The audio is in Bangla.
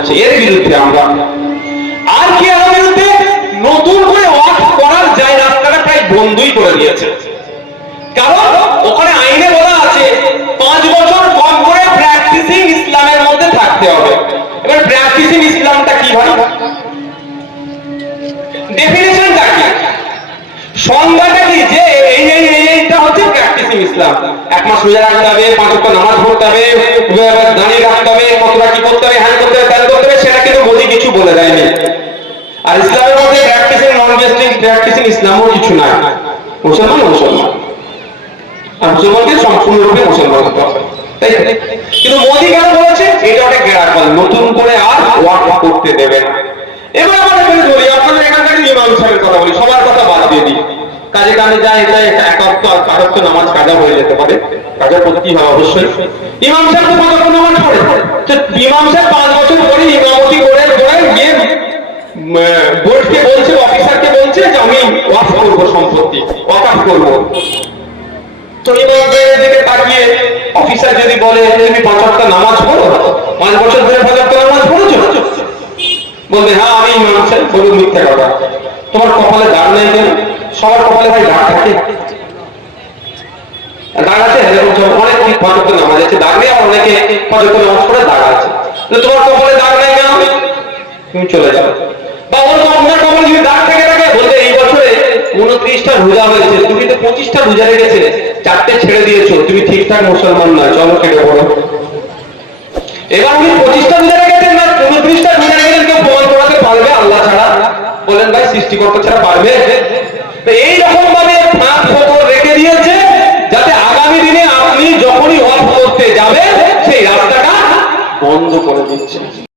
করছে, এর বিরুদ্ধে আমরা। আর কি এর বিরুদ্ধে? নতুন করে ওয়াকফ করার যায় রাস্তাটা প্রায় বন্ধই করে দিয়েছে। কারণ ওখানে আইনে বলা আছে 5 বছর কম করে প্র্যাকটিসিং ইসলামের মধ্যে থাকতে হবে। এবার প্র্যাকটিসিং ইসলামটা কি ভাই? ডেফিনিশনটা কি, সংজ্ঞাটা কি, যে এইটা হচ্ছে প্র্যাকটিসিং ইসলাম। 1 মাস রোজা রাখতে হবে, 5 ওয়াক্ত নামাজ পড়তে হবে, দাঁড়িয়ে রাখতে হবে, কতটা কি করতে হবে, হ্যান করতে হবে, ত্যান করতে হবে, সেটা কিন্তু মোদি কিছু বলে দেয়নি। আর ইসলামের মধ্যে প্র্যাকটিসিং নন প্র্যাকটিসিং ইসলামও কিছু নাই। মুসলমান আর মুসলমানকে সম্পূর্ণরূপে মুসলমান হতে হবে, তাই না? কিন্তু মোদি কেন বলেছে এটা ওটা গেরাকল, নতুন করে আর ওয়াকফ করতে দেবে না। এবার আমরা এখানে বলি, আপনাদের এখানকার ইমাম সাহেবের কথা বলি, সবার কথা বাদ দিয়ে দিই। কাজে কামে যায়, এটা একাত্ত আর কারত্ব নামাজ কাজা হয়ে যেতে পারে, কাজা করতেই হবে অবশ্যই। ইমাম সাহেব তো 5 ওয়াক্ত নামাজ পড়ে, ইমাম সাহেব 5 বছর পরে ইমামতি করে গিয়ে বোর্ডকে বলছে, অফিসারকে বলছে যে আমি ওয়াকফ করবো, সম্পত্তি ওয়াকফ করবো। তো ইমামের দিকে তাকিয়ে অফিসার যদি বলে তুমি 5 ওয়াক্ত নামাজ পড়ো, 5 বছর ধরে 5 ওয়াক্ত নামাজ পড়েছো, বলবে হ্যাঁ আমি ইমাম সাহেব। বলুন মিথ্যা কথা, তোমার কপালে দাগ নাই কেন? সবার কপালে ভাই দাগ থাকে, দাগ আছে, অনেক 5 ওয়াক্ত নামাজ আছে, দাগ নেই, আর অনেকে 5 ওয়াক্ত নামাজ পড়ে দাগ আছে। তোমার কপালে দাগ নাই কেন? তুমি চলে যাও। বা বলতো আপনার কপালে যদি দাগ থেকে থাকে, বলতে এই বছরে 29টা রোজা হয়েছে, তুমি তো 25টা রোজা রেখেছিলে, 4টে ছেড়ে দিয়েছো, তুমি ঠিকঠাক মুসলমান নয়, চলো কেটে পড়ো। এবার উনি 25টা রোজা রেখেছেন না 29টা রোজা রেখেছেন, কেউ প্রমাণ করাতে পারবে আল্লাহ ছাড়া? বলেন ভাই, সৃষ্টিকর্তা ছাড়া পারবে? তো এইরকম ভাবে ফাঁক ফোকর রেখে দিয়েছে যাতে আগামী দিনে আপনি যখনই ওয়াকফ করতে যাবেন সেই রাস্তাটা বন্ধ করে দিচ্ছে।